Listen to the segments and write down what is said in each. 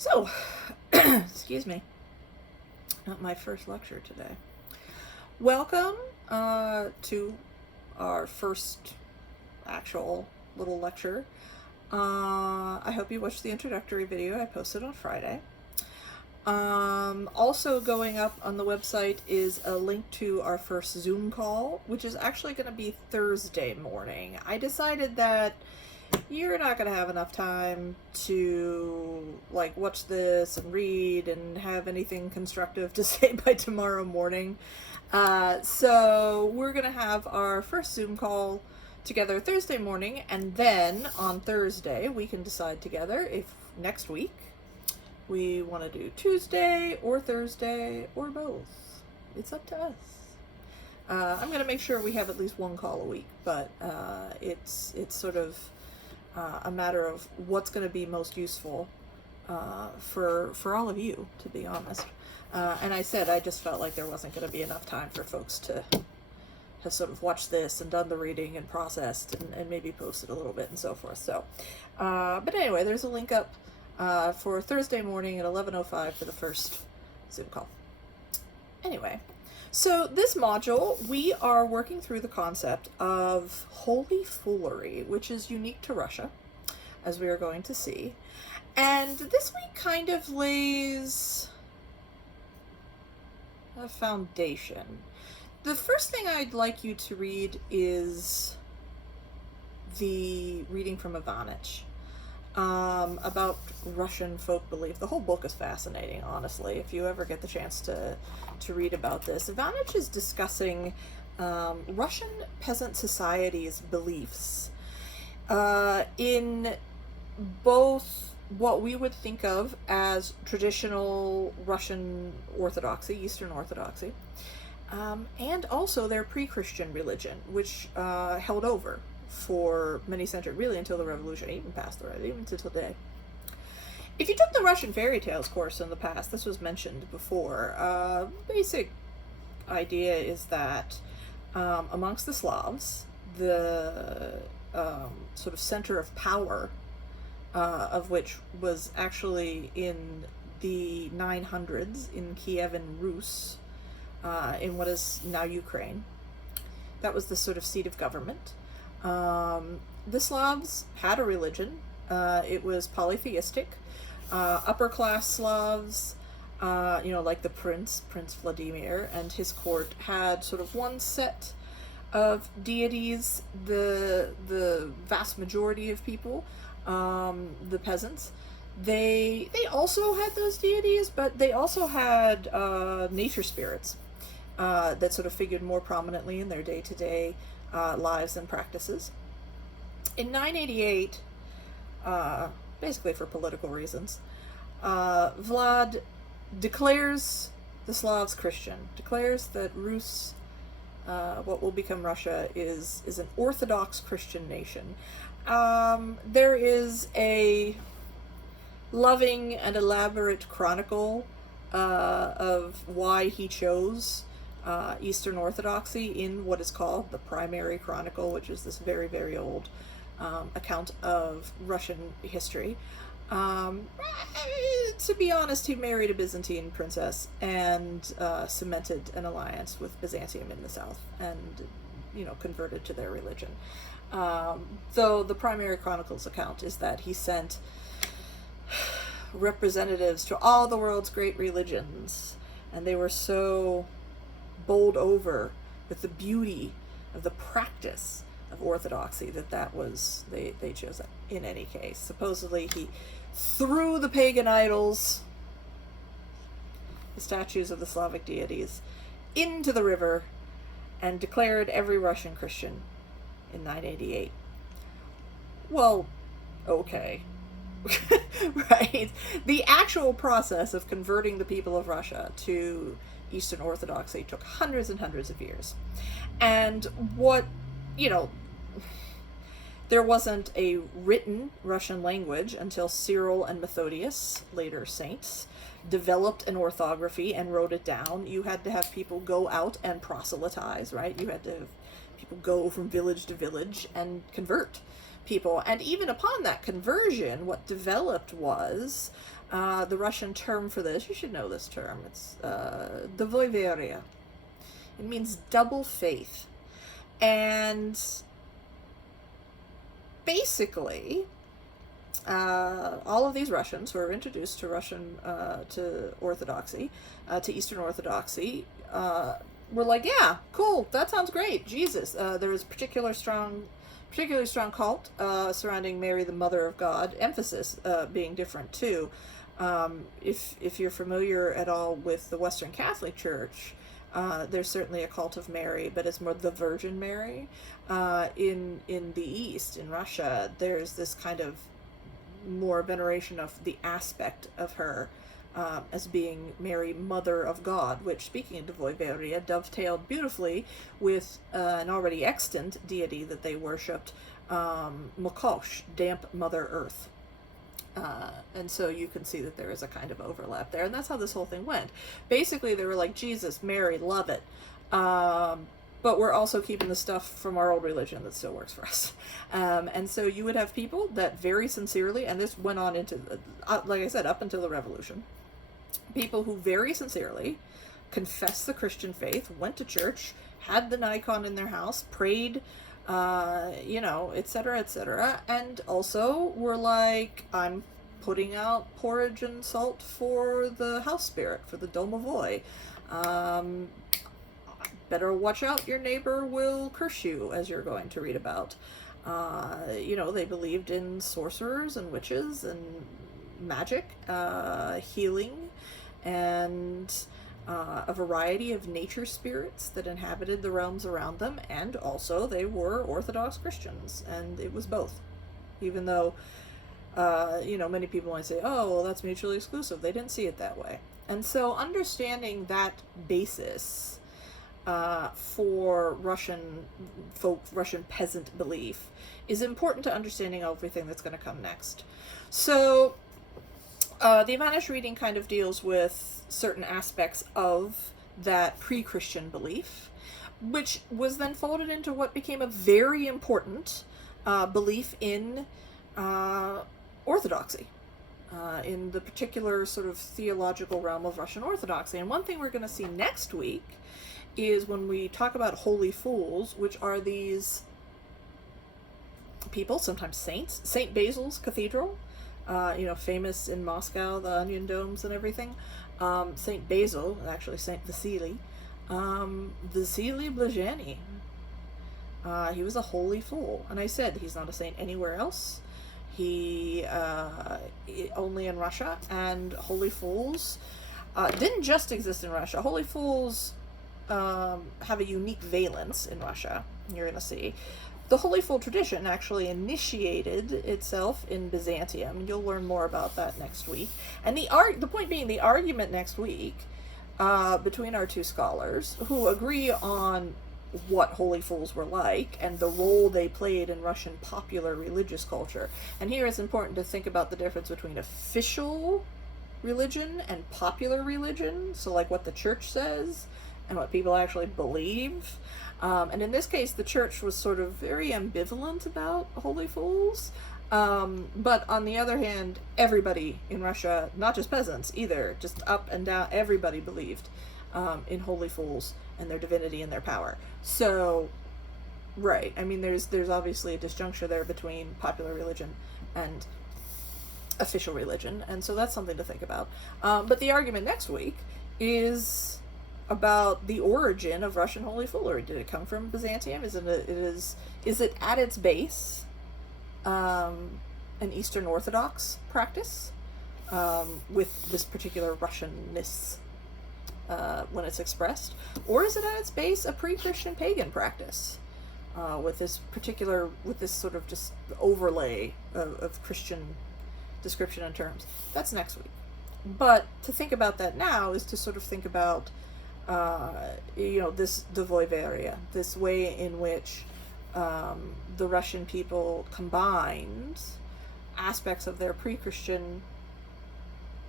So, excuse me, not my first lecture today. Welcome to our first actual little lecture. I hope you watched the introductory video I posted on Friday. Also going up on the website is a link to our first Zoom call, which is actually going to be Thursday morning. I decided that you're not going to have enough time to watch this and read and have anything constructive to say by tomorrow morning. So we're going to have our first Zoom call together Thursday morning, and then on Thursday we can decide together if next week we want to do Tuesday or Thursday or both. It's up to us. I'm going to make sure we have at least one call a week, but it's sort of a matter of what's going to be most useful for all of you, to be honest. And I said I just felt like there wasn't going to be enough time for folks to have sort of watched this and done the reading and processed and maybe posted a little bit and so forth. So, but anyway, there's a link up for Thursday morning at 11:05 for the first Zoom call. Anyway, so this module, we are working through the concept of holy foolery, which is unique to Russia, as we are going to see. And this week kind of lays a foundation. The first thing I'd like you to read is the reading from Ivanich about Russian folk belief. The whole book is fascinating, honestly, if you ever get the chance to read about this. Ivanich is discussing Russian peasant society's beliefs in both what we would think of as traditional Russian Orthodoxy, Eastern Orthodoxy, and also their pre-Christian religion, which held over for many centuries, really until the revolution, even past the revolution, even to today. If you took the Russian fairy tales course in the past, this was mentioned before, basic idea is that amongst the Slavs, the sort of center of power, of which was actually in the 900s in Kievan Rus, in what is now Ukraine. That was the sort of seat of government. The Slavs had a religion. It was polytheistic. Upper class Slavs, like the Prince Vladimir and his court, had sort of one set of deities. The vast majority of people, the peasants, they also had those deities, but they also had nature spirits that sort of figured more prominently in their day-to-day lives and practices. In 988, basically for political reasons, Vlad declares the Slavs Christian, declares that Rus, what will become Russia, is an Orthodox Christian nation. There is a loving and elaborate chronicle of why he chose Eastern Orthodoxy in what is called the Primary Chronicle, which is this very, very old account of Russian history. To be honest, he married a Byzantine princess and cemented an alliance with Byzantium in the south and, converted to their religion. Though the Primary Chronicle's account is that he sent representatives to all the world's great religions, and they were so bowled over with the beauty of the practice of orthodoxy that was they chose that. In any case, supposedly he threw the pagan idols, the statues of the Slavic deities, into the river and declared every Russian Christian in 988. Well, okay. Right? The actual process of converting the people of Russia to Eastern Orthodoxy took hundreds and hundreds of years. And there wasn't a written Russian language until Cyril and Methodius, later saints, developed an orthography and wrote it down. You had to have people go out and proselytize, right? You had to have people go from village to village and convert people. And even upon that conversion, what developed was the Russian term for this. You should know this term. It's Dvoeverie. It means double faith. And basically, all of these Russians who were introduced to to Orthodoxy, to Eastern Orthodoxy, were like, yeah, cool, that sounds great. Jesus. There was particularly strong cult surrounding Mary, the Mother of God. Emphasis being different too. If you're familiar at all with the Western Catholic Church, there's certainly a cult of Mary, but it's more the Virgin Mary. In the East, in Russia, there's this kind of more veneration of the aspect of her as being Mary, Mother of God, which, speaking of Dvoeverie, dovetailed beautifully with an already extant deity that they worshipped, Mokosh, damp Mother Earth. And so you can see that there is a kind of overlap there, and that's how this whole thing went. Basically, they were like, Jesus, Mary, love it. But we're also keeping the stuff from our old religion that still works for us. And so you would have people that very sincerely, and this went on into, like I said, up until the revolution, people who very sincerely confessed the Christian faith, went to church, had the Nikon in their house, prayed, etc., and also were like, I'm putting out porridge and salt for the house spirit, for the Dvoeverie. Better watch out, your neighbor will curse you, as you're going to read about. They believed in sorcerers and witches and magic, healing, and a variety of nature spirits that inhabited the realms around them, and also they were Orthodox Christians, and it was both. Even though, many people might say, oh, well, that's mutually exclusive. They didn't see it that way. And so understanding that basis for Russian folk, Russian peasant belief is important to understanding everything that's going to come next. So the Ivanish reading kind of deals with certain aspects of that pre-Christian belief, which was then folded into what became a very important belief in Orthodoxy, in the particular sort of theological realm of Russian Orthodoxy. And one thing we're going to see next week is when we talk about holy fools, which are these people, sometimes saints. St. Basil's Cathedral, famous in Moscow, the onion domes and everything. St. Basil, actually St. Vasily, Vasily Blazheny. He was a holy fool. And I said he's not a saint anywhere else. He only in Russia. And holy fools didn't just exist in Russia. Holy fools have a unique valence in Russia, you're going to see. The holy fool tradition actually initiated itself in Byzantium. You'll learn more about that next week. And the point being, the argument next week between our two scholars who agree on what holy fools were like and the role they played in Russian popular religious culture. And here it's important to think about the difference between official religion and popular religion, so like what the church says and what people actually believe. And in this case, the church was sort of very ambivalent about holy fools. But on the other hand, everybody in Russia, not just peasants either, just up and down, everybody believed in holy fools and their divinity and their power. So, right, I mean, there's obviously a disjuncture there between popular religion and official religion, and so that's something to think about. But the argument next week is about the origin of Russian holy foolery. Did it come from Byzantium? Is it at its base an Eastern Orthodox practice with this particular Russianness when it's expressed, or is it at its base a pre-Christian pagan practice with this sort of just overlay of Christian description and terms? That's next week. But to think about that now is to sort of think about this Dvoeverie, this way in which the Russian people combined aspects of their pre-Christian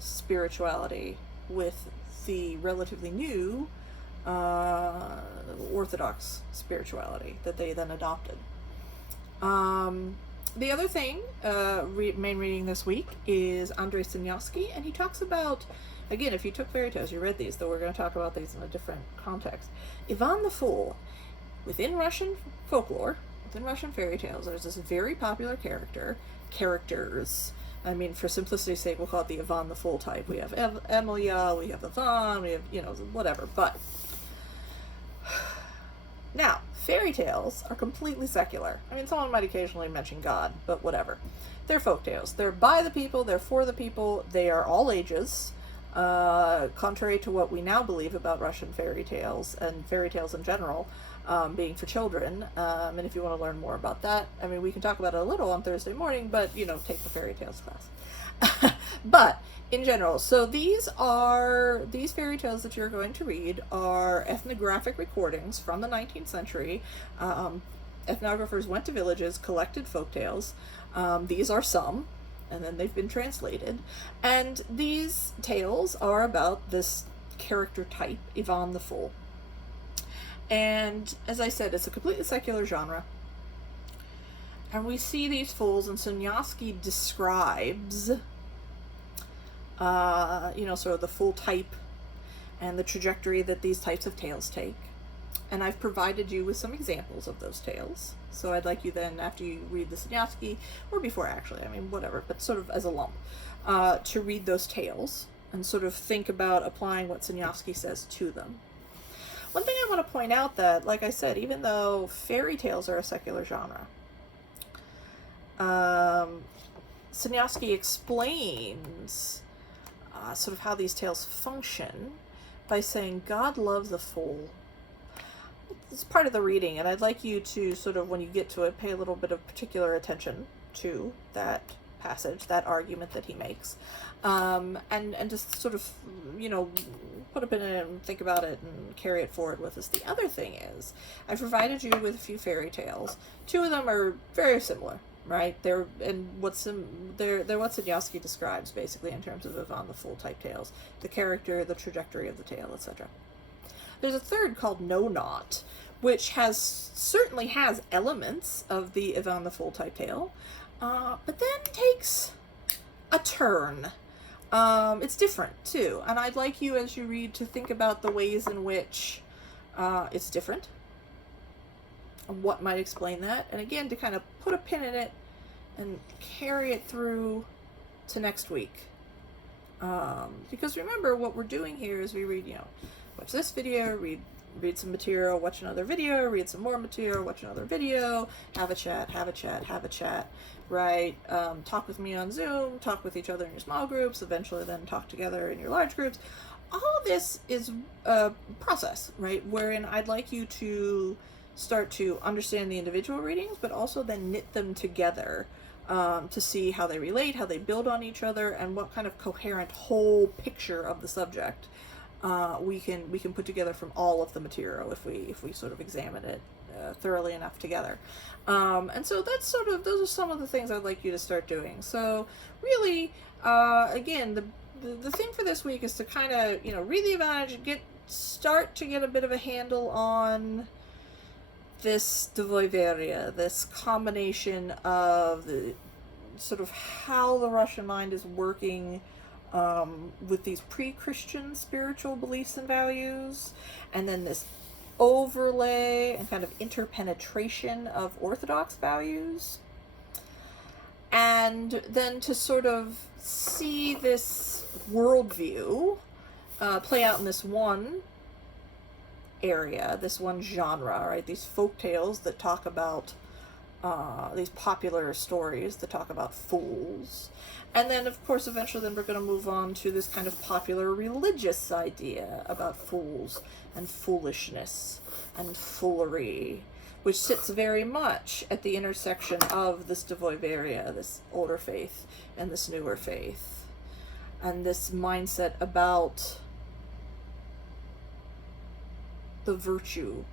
spirituality with the relatively new Orthodox spirituality that they then adopted. The other thing, main reading this week is Andrei Sanyavsky, and he talks about, again, if you took fairy tales, you read these, though we're going to talk about these in a different context. Ivan the Fool. Within Russian folklore, within Russian fairy tales, there's this very popular characters. I mean, for simplicity's sake, we'll call it the Ivan the Fool type. We have Emilia, we have Ivan, we have, whatever. But now, fairy tales are completely secular. I mean, someone might occasionally mention God, but whatever. They're folk tales. They're by the people, they're for the people, they are all ages. Contrary to what we now believe about Russian fairy tales and fairy tales in general, being for children. And if you want to learn more about that, I mean, we can talk about it a little on Thursday morning, but, take the fairy tales class. But in general, so these fairy tales that you're going to read are ethnographic recordings from the 19th century. Ethnographers went to villages, collected folk tales. These are some, and then they've been translated. And these tales are about this character type, Ivan the Fool. And as I said, it's a completely secular genre. And we see these fools, and Sanyavsky describes, sort of the fool type and the trajectory that these types of tales take. And I've provided you with some examples of those tales. So I'd like you then, after you read the Sanyavsky, or before actually, I mean, whatever, but sort of as a lump, to read those tales and sort of think about applying what Sanyavsky says to them. One thing I want to point out that, like I said, even though fairy tales are a secular genre, Sanyavsky explains sort of how these tales function by saying God loves a fool. It's part of the reading, and I'd like you to sort of, when you get to it, pay a little bit of particular attention to that passage, that argument that he makes, and just sort of, put a pin in it and think about it and carry it forward with us. The other thing is, I've provided you with a few fairy tales. Two of them are very similar, right? They're what Sanyavsky describes, basically, in terms of Ivan the Fool type tales. The character, the trajectory of the tale, etc. There's a third called No Not, which certainly has elements of the Ivan the Fool type tale, but then takes a turn. It's different too, and I'd like you, as you read, to think about the ways in which it's different, and what might explain that, and again, to kind of put a pin in it and carry it through to next week. Because remember, what we're doing here is we read, watch this video, read some material, watch another video, read some more material, watch another video, have a chat, right? Talk with me on Zoom, talk with each other in your small groups, eventually then talk together in your large groups. All of this is a process, right? Wherein I'd like you to start to understand the individual readings, but also then knit them together to see how they relate, how they build on each other, and what kind of coherent whole picture of the subject we can put together from all of the material if we sort of examine it thoroughly enough together. And so those are some of the things I'd like you to start doing. So really, again, the thing for this week is to kind of, read the advantage, start to get a bit of a handle on this Dvoeverie, this combination of the sort of how the Russian mind is working with these pre-Christian spiritual beliefs and values, and then this overlay and kind of interpenetration of Orthodox values, and then to sort of see this worldview play out in this one area, this one genre, right? These folk tales that talk about these popular stories that talk about fools. And then, of course, eventually then we're going to move on to this kind of popular religious idea about fools and foolishness and foolery, which sits very much at the intersection of this Dvoeverie, this older faith, and this newer faith, and this mindset about the virtue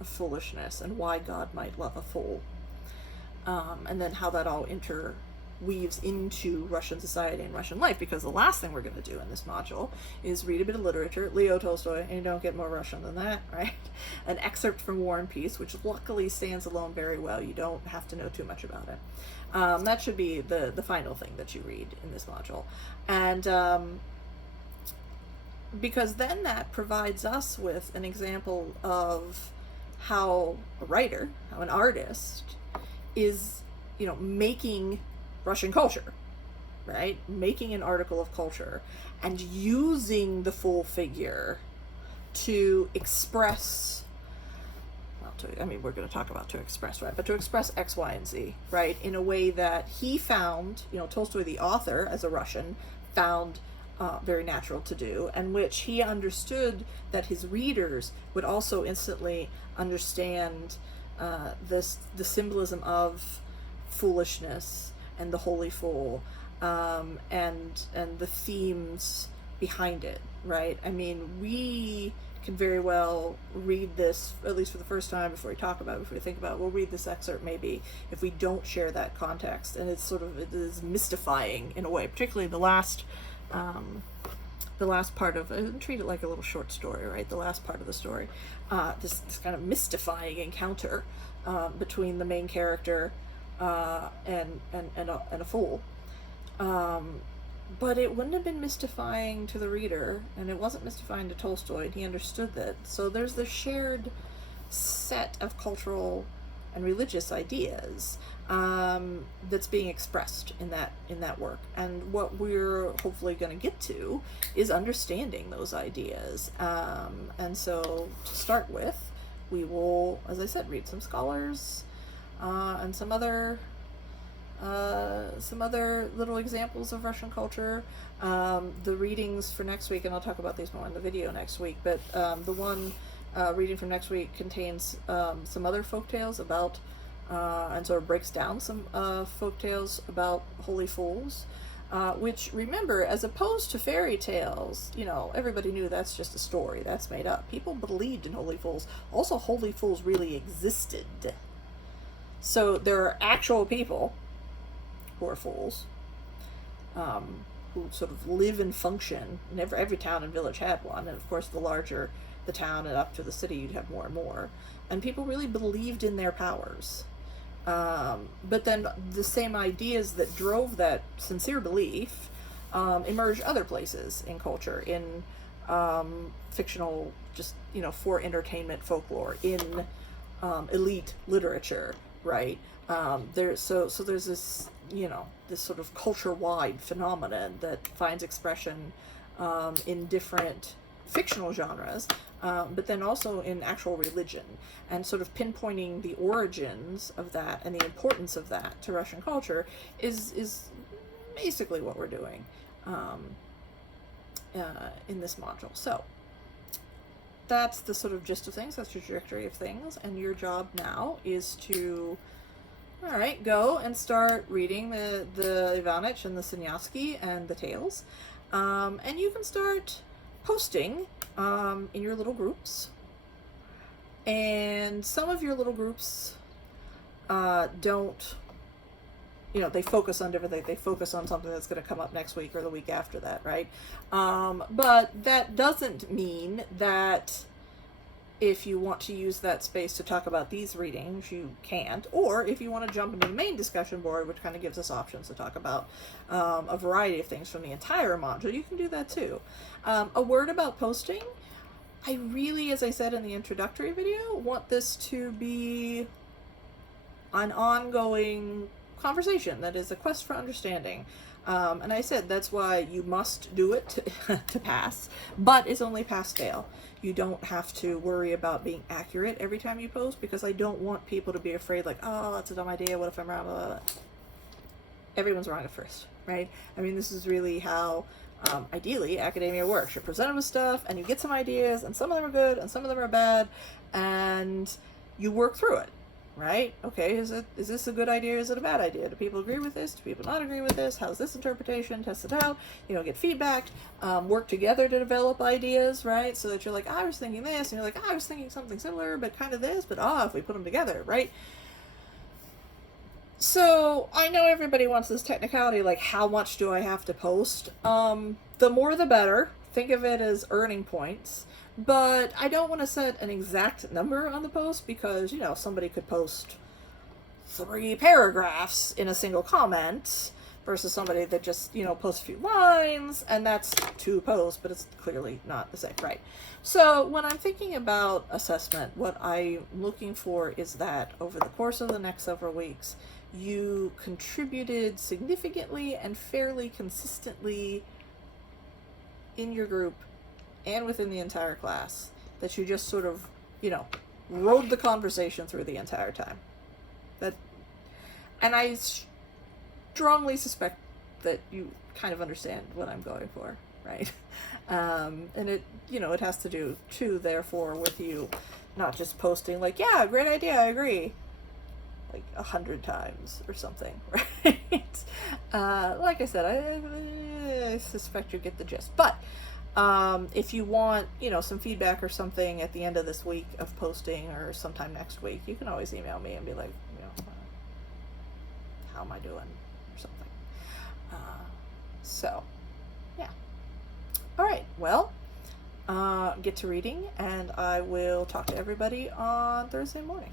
of foolishness and why God might love a fool, and then how that all interweaves into Russian society and Russian life, because the last thing we're going to do in this module is read a bit of literature, Leo Tolstoy, and you don't get more Russian than that, right? An excerpt from War and Peace, which luckily stands alone very well. You don't have to know too much about it. That should be the final thing that you read in this module. And because then that provides us with an example of how a writer, how an artist is, making Russian culture, right? Making an article of culture and using the full figure to express, we're going to talk about to express, right? But to express X, Y, and Z, right? In a way that he found, Tolstoy, the author, as a Russian, found very natural to do, and which he understood that his readers would also instantly understand the symbolism of foolishness and the holy fool, and the themes behind it, right? I mean, we can very well read this, at least for the first time, before we talk about it, before we think about it, we'll read this excerpt maybe if we don't share that context, and it is mystifying in a way, particularly the last part of it. Treat it like a little short story, right? The last part of the story, this kind of mystifying encounter between the main character and a fool. But it wouldn't have been mystifying to the reader, and it wasn't mystifying to Tolstoy, and he understood that. So there's this shared set of cultural and religious ideas that's being expressed in that work. And what we're hopefully going to get to is understanding those ideas. And so to start with, we will, as I said, read some scholars and some other little examples of Russian culture. The readings for next week, and I'll talk about these more in the video next week, but the one reading from next week contains some other folktales about, and sort of breaks down some folktales about holy fools, which, remember, as opposed to fairy tales, everybody knew that's just a story, that's made up. People believed in holy fools. Also, holy fools really existed. So there are actual people who are fools, who sort of live and function, and every town and village had one, and of course the larger the town and up to the city, you'd have more and more, and people really believed in their powers. But then the same ideas that drove that sincere belief emerged other places in culture, in fictional, just, for entertainment folklore, in elite literature, right? There's this, this sort of culture-wide phenomenon that finds expression in different fictional genres, but then also in actual religion, and sort of pinpointing the origins of that and the importance of that to Russian culture is basically what we're doing in this module. So that's the sort of gist of things, that's your trajectory of things, and your job now is to, all right, go and start reading the Ivanich and the Sanyasky and the tales, and you can start posting in your little groups. And some of your little groups don't, they focus on different things. They focus on something that's going to come up next week or the week after that, right? But that doesn't mean that if you want to use that space to talk about these readings, you can't. Or if you want to jump into the main discussion board, which kind of gives us options to talk about a variety of things from the entire module, you can do that too. A word about posting. I really, as I said in the introductory video, want this to be an ongoing conversation that is a quest for understanding. And I said that's why you must do it to pass, but it's only pass-fail. You don't have to worry about being accurate every time you post, because I don't want people to be afraid, like, oh, that's a dumb idea, what if I'm wrong, blah, blah, blah. Everyone's wrong at first, right? I mean, this is really how, ideally, academia works. You're presented with stuff, and you get some ideas, and some of them are good, and some of them are bad, and you work through it. Right? Okay, is this a good idea, or is it a bad idea? Do people agree with this? Do people not agree with this? How's this interpretation? Test it out, get feedback, work together to develop ideas, right? So that you're like, I was thinking this, and you're like, I was thinking something similar, but kind of this, but if we put them together, right? So I know everybody wants this technicality, like, how much do I have to post? The more the better. Think of it as earning points. But I don't want to set an exact number on the post, because, somebody could post 3 paragraphs in a single comment versus somebody that just, posts a few lines, and that's 2 posts, but it's clearly not the same, right? So when I'm thinking about assessment, what I'm looking for is that over the course of the next several weeks, you contributed significantly and fairly consistently in your group and within the entire class, that you just sort of, rode the conversation through the entire time. And I strongly suspect that you kind of understand what I'm going for, right? And it, it has to do too, therefore, with you not just posting like, yeah, great idea, I agree, like 100 times or something, right? Like I said, I suspect you get the gist. But if you want, some feedback or something at the end of this week of posting or sometime next week, you can always email me and be like, how am I doing or something. So, yeah. All right. Well, get to reading, and I will talk to everybody on Thursday morning.